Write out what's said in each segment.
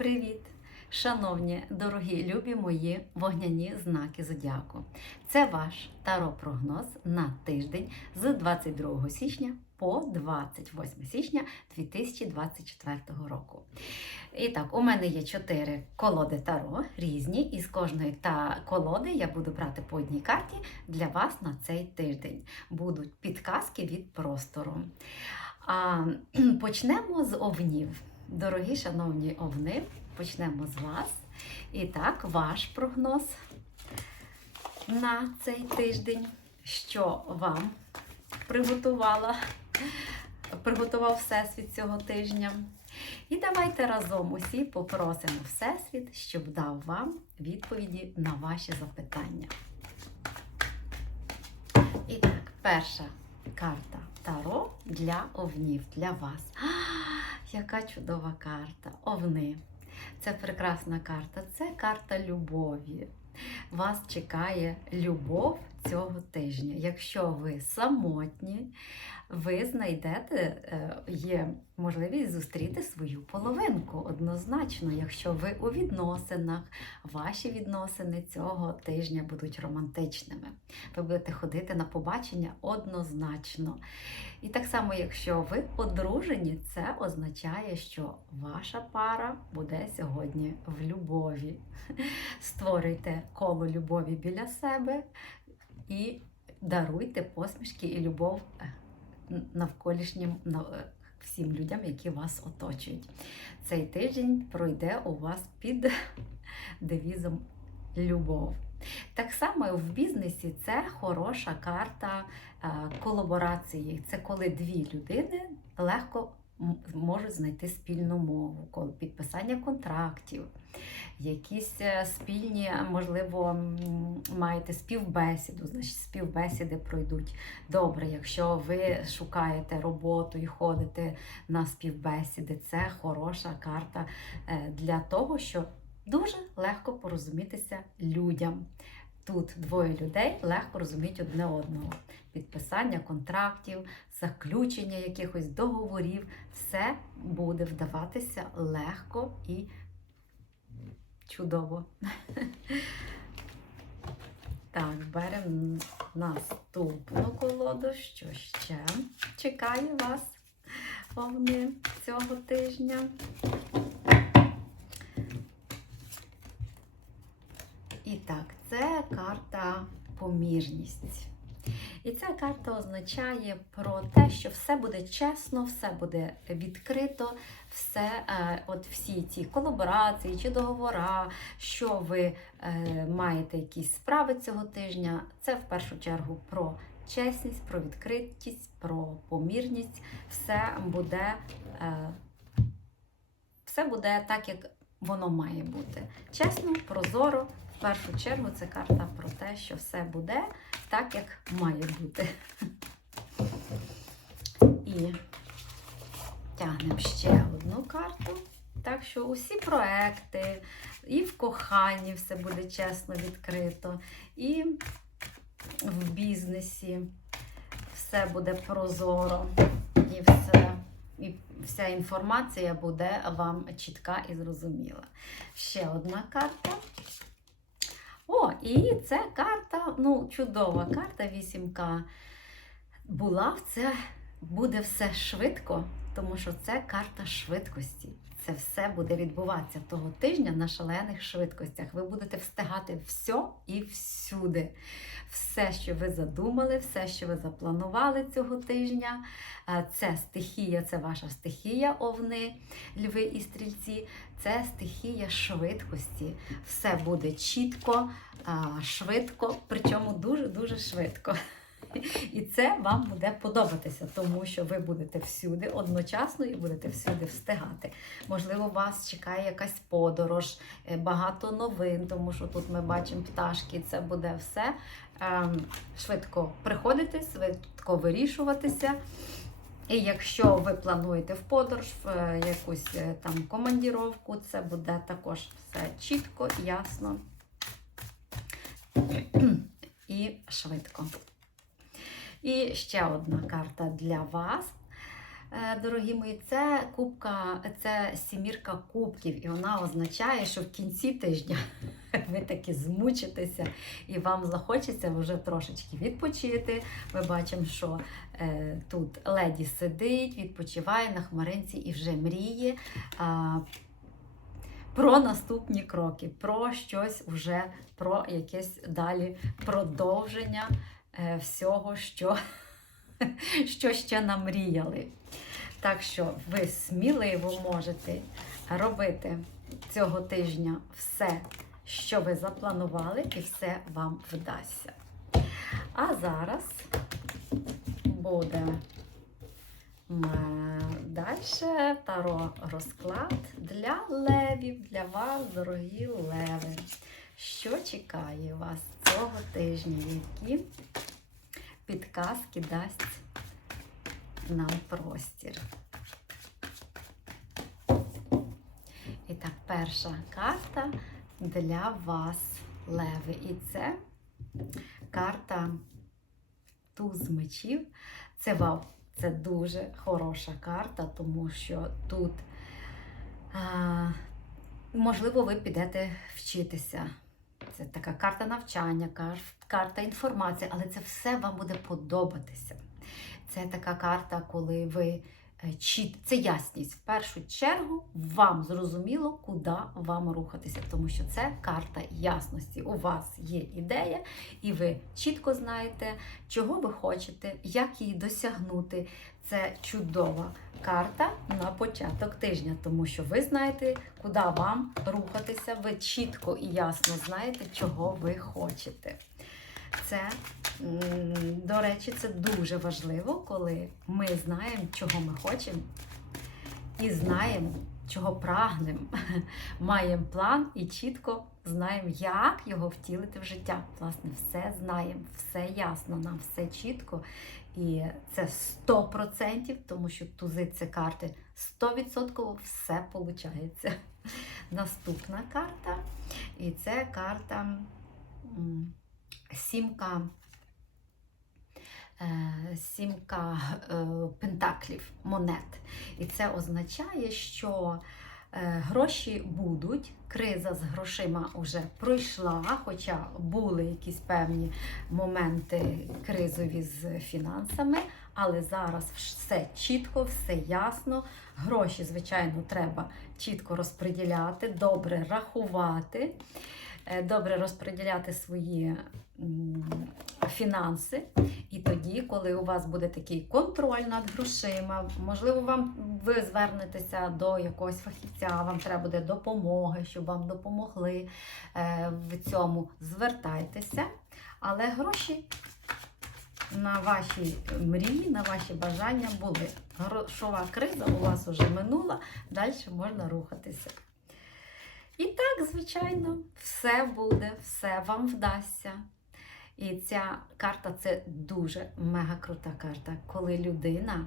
Привіт! Шановні, дорогі, любі мої вогняні знаки зодіаку. Це ваш таро-прогноз на тиждень з 22 січня по 28 січня 2024 року. І так, у мене є чотири колоди таро різні, і з кожної та колоди я буду брати по одній карті для вас на цей тиждень. Будуть підказки від простору. А, почнемо з овнів. Дорогі шановні овни, почнемо з вас. І так, ваш прогноз на цей тиждень, що вам приготувала, приготував Всесвіт цього тижня. І давайте разом усі попросимо Всесвіт, щоб дав вам відповіді на ваші запитання. І так, перша карта Таро для овнів, для вас. Яка чудова карта! Овни. Це прекрасна карта, це карта любові. Вас чекає любов цього тижня. Якщо ви самотні, ви знайдете, е, є можливість зустріти свою половинку однозначно. Якщо ви у відносинах, ваші відносини цього тижня будуть романтичними. Ви будете ходити на побачення однозначно. І так само, якщо ви одружені, це означає, що ваша пара буде сьогодні в любові. Створюйте коло любові біля себе і даруйте посмішки і любов е, навколишнім е, всім людям, які вас оточують. Цей тиждень пройде у вас під девізом любов. Так само в бізнесі це хороша карта е, колаборації. Це коли дві людини легко можуть знайти спільну мову, підписання контрактів, якісь е, спільні, можливо, маєте співбесіду, значить співбесіди пройдуть добре. Якщо ви шукаєте роботу і ходите на співбесіди, це хороша карта е, для того, щоб дуже легко порозумітися людям. Тут двоє людей легко розуміють одне одного. Підписання контрактів, заключення якихось договорів, все буде вдаватися легко і чудово. Так, беремо наступну колоду. Що ще чекає вас овни цього тижня? І так, це карта помірність. І ця карта означає про те, що все буде чесно, все буде відкрито, все, е, от всі ці колаборації чи договора, що ви е, маєте якісь справи цього тижня, це в першу чергу про чесність, про відкритість, про помірність. Все буде, е, все буде так, як воно має бути. Чесно, прозоро. В першу чергу це карта про те, що все буде так, як має бути. І тягнемо ще одну карту. Так що усі проекти, і в коханні все буде чесно відкрито, і в бізнесі все буде прозоро, і все. І вся інформація буде вам чітка і зрозуміла. Ще одна карта. О, і це карта, ну, чудова карта, вісімка була. Це буде все швидко, тому що це карта швидкості. Це все буде відбуватися того тижня на шалених швидкостях. Ви будете встигати все і всюди. Все, що ви задумали, все, що ви запланували цього тижня. Е, Це стихія, це ваша стихія, овни, льви і стрільці. Це стихія швидкості. Все буде чітко, швидко, причому дуже-дуже швидко. І це вам буде подобатися, тому що ви будете всюди одночасно і будете всюди встигати. Можливо, вас чекає якась подорож, е, багато новин, тому що тут ми бачимо пташки, це буде все ем, швидко приходити, швидко вирішуватися. І якщо ви плануєте в подорож, в е, якусь е, там командіровку, це буде також все чітко, ясно і швидко. І ще одна карта для вас. е, дорогі мої, це кубка, це сімірка кубків, і вона означає, що в кінці тижня ви таки змучитеся і вам захочеться вже трошечки відпочити. Ми бачимо, що е, тут леді сидить, відпочиває на хмаринці і вже мріє. А, про наступні кроки, про щось вже, про якесь далі продовження е, всього, що, що ще намріяли. Так що ви сміливо можете робити цього тижня все, що ви запланували, і все вам вдасться. А зараз буде далі таро розклад для левів, для вас, дорогі леви. Що чекає вас цього тижня? Які підказки дасть нам простір? І так, перша карта для вас, леви. І це карта туз мечів. Це вау. Це дуже хороша карта, тому що тут, а, можливо, ви підете вчитися. Це така карта навчання, карта інформації, але це все вам буде подобатися. Це така карта, коли ви е, чіт, це ясність. В першу чергу вам зрозуміло, куди вам рухатися, тому що це карта ясності. У вас є ідея, і ви чітко знаєте, чого ви хочете, як її досягнути. Це чудова карта на початок тижня, тому що ви знаєте, куди вам рухатися. Ви чітко і ясно знаєте, чого ви хочете. Це, до речі, це дуже важливо, коли ми знаємо, чого ми хочемо, і знаємо, чого прагнемо. Маємо план і чітко знаємо, як його втілити в життя. Власне, все знаємо, все ясно, нам все чітко. І це 100%, тому що тузи це карти 100% все виходить. Наступна карта. І це карта сімка. е, Сімка е, пентаклів, монет. І це означає, що гроші будуть, криза з грошима вже пройшла, хоча були якісь певні моменти кризові з фінансами, але зараз все чітко, все ясно. Гроші, звичайно, треба чітко розподіляти, добре рахувати, е, добре розподіляти свої фінанси. І тоді, коли у вас буде такий контроль над грошима, можливо, вам ви звернетеся до якогось фахівця, вам треба буде допомоги, щоб вам допомогли е, в цьому. Звертайтеся, але гроші на ваші мрії, на ваші бажання були. Грошова криза у вас вже минула, далі можна рухатися. І так, звичайно, все буде, все вам вдасться. І ця карта це дуже мега крута карта, коли людина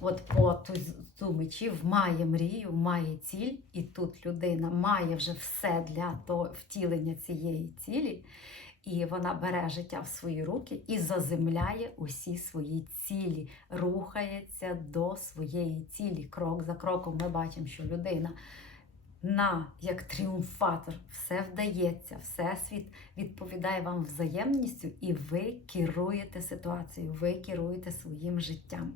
от по тузу мечів має мрію, має ціль, і тут людина має вже все для того втілення цієї цілі, і вона бере життя в свої руки і заземляє усі свої цілі, рухається до своєї цілі. Крок за кроком ми бачимо, що людина на як тріумфатор, все вдається, всесвіт відповідає вам взаємністю, і ви керуєте ситуацією, ви керуєте своїм життям.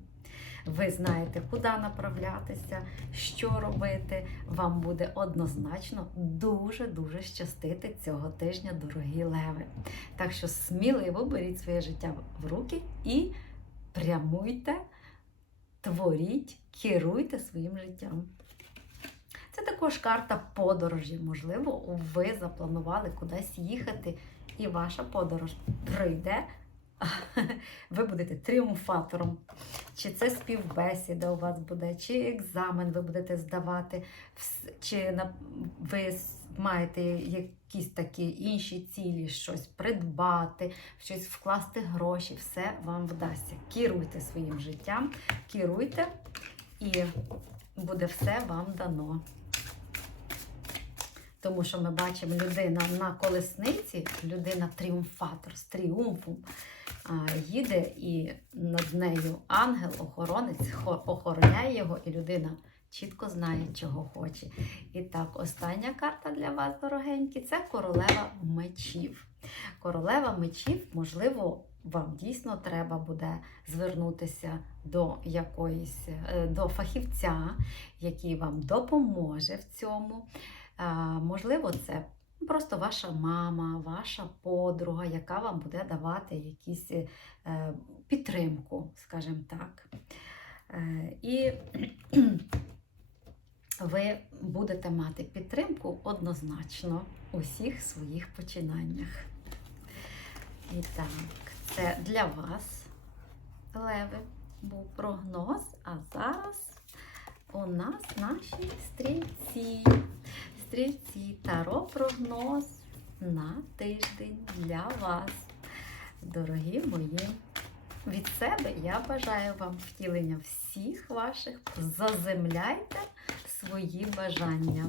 Ви знаєте, куди направлятися, що робити. Вам буде однозначно дуже-дуже щастити цього тижня, дорогі леви. Так що сміливо беріть своє життя в руки і прямуйте, творіть, керуйте своїм життям. Це також карта подорожі. Можливо, ви запланували кудись їхати, і ваша подорож пройде. Ви будете тріумфатором. Чи це співбесіда у вас буде, чи екзамен ви будете здавати, чи ви маєте якісь такі інші цілі, щось придбати, щось вкласти гроші, все вам вдасться. Керуйте своїм життям, керуйте, і буде все вам дано. Тому що ми бачимо людина на колесниці, людина тріумфатор з тріумфом. їде і над нею ангел-охоронець хо- охороняє його, і людина чітко знає, чого хоче. І так, остання карта для вас, дорогенькі, це королева мечів. Королева мечів, можливо, вам дійсно треба буде звернутися до якоїсь е, до фахівця, який вам допоможе в цьому. А, можливо, це просто ваша мама, ваша подруга, яка вам буде давати якісь е, підтримку, скажімо так. Е, І ви будете мати підтримку однозначно у всіх своїх починаннях. І так, це для вас, леви, був прогноз, а зараз у нас наші стрільці. Стрільці, таро прогноз на тиждень для вас. Дорогі мої, від себе я бажаю вам втілення всіх ваших. Заземляйте свої бажання.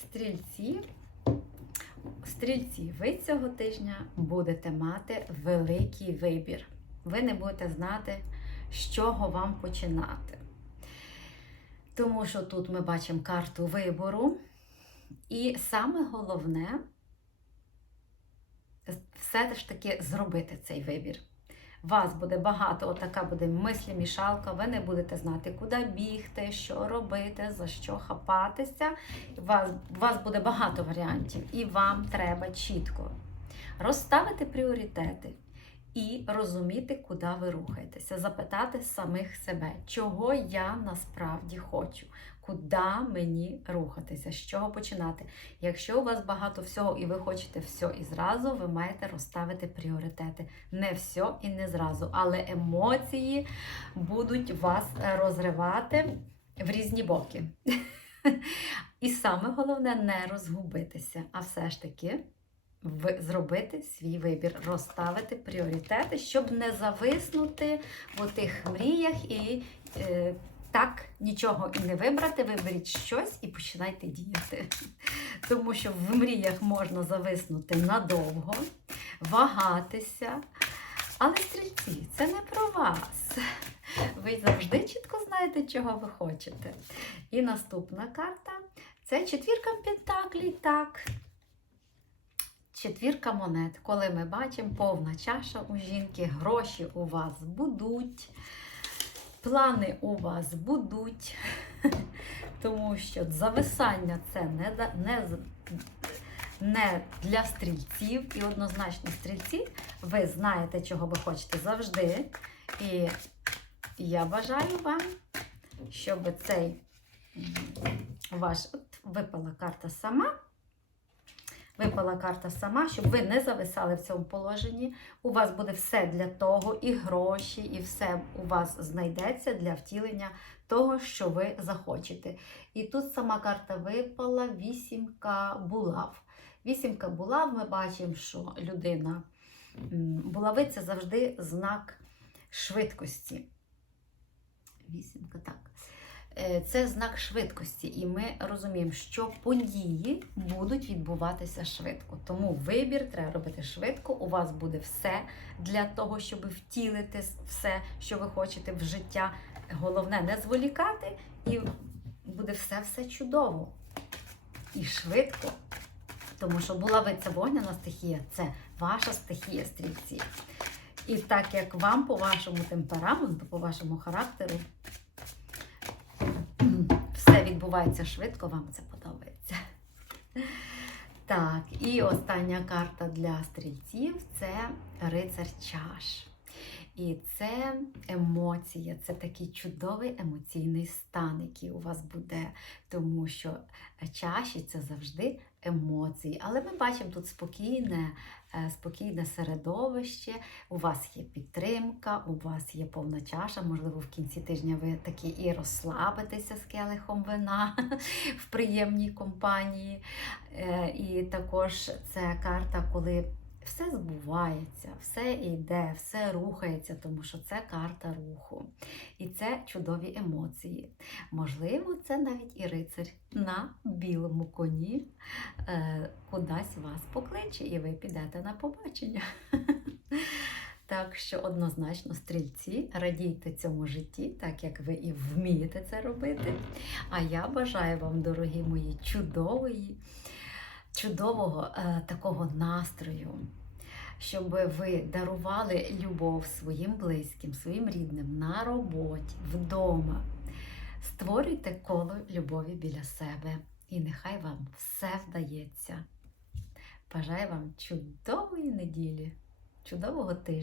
Стрільці, стрільці, ви цього тижня будете мати великий вибір. Ви не будете знати, з чого вам починати. Тому що тут ми бачимо карту вибору. І саме головне все ж таки зробити цей вибір. Вас буде багато, отака буде мислі-мішалка, ви не будете знати, куди бігти, що робити, за що хапатися. У вас, вас буде багато варіантів, і вам треба чітко розставити пріоритети і розуміти, куди ви рухаєтеся, запитати самих себе, чого я насправді хочу, куди мені рухатися, з чого починати. Якщо у вас багато всього і ви хочете все і зразу, ви маєте розставити пріоритети. Не все і не зразу, але емоції будуть вас розривати в різні боки. І саме головне не розгубитися, а все ж таки зробити свій вибір, розставити пріоритети, щоб не зависнути в тих мріях і е, так нічого і не вибрати. Виберіть щось і починайте діяти. Тому що в мріях можна зависнути надовго, вагатися. Але стрільці, це не про вас. Ви завжди чітко знаєте, чого ви хочете. І наступна карта це четвірка пентаклей. Так. Четвірка монет. Коли ми бачимо повна чаша у жінки, гроші у вас будуть, плани у вас будуть. Тому що зависання це не, не, не для стрільців. І однозначно стрільці, ви знаєте, чого ви хочете завжди. І я бажаю вам, щоб цей ваш от випала карта сама. Випала карта сама, щоб ви не зависали в цьому положенні. У вас буде все для того, і гроші, і все у вас знайдеться для втілення того, що ви захочете. І тут сама карта випала вісімка булав. Вісімка булав, ми бачимо, що людина булави це завжди знак швидкості. Вісімка, так. Е, Це знак швидкості, і ми розуміємо, що події будуть відбуватися швидко. Тому вибір треба робити швидко. У вас буде все для того, щоб втілити все, що ви хочете в життя. Головне не зволікати, і буде все все чудово і швидко. Тому що булавиця вогняна стихія це ваша стихія стрільці. І так як вам по вашому темпераменту, по вашому характеру, все відбувається швидко, вам це подобається. Так, і остання карта для стрільців це рицар чаш. І це емоція, це такий чудовий емоційний стан, який у вас буде, тому що чаші це завжди емоції. Але ми бачимо тут спокійне, е, спокійне середовище, у вас є підтримка, у вас є повна чаша. Можливо, в кінці тижня ви такі і розслабитеся з келихом вина в приємній компанії. Е, І також це карта, коли все збувається, все йде, все рухається, тому що це карта руху. І це чудові емоції. Можливо, це навіть і рицар на білому коні е, кудись вас покличе, і ви підете на побачення. Так що однозначно, стрільці, радійте цьому житті, так як ви і вмієте це робити. А я бажаю вам, дорогі мої, чудової, чудового е, такого настрою, щоб ви дарували любов своїм близьким, своїм рідним на роботі, вдома. Створюйте коло любові біля себе, і нехай вам все вдається. Бажаю вам чудової неділі, чудового тижня.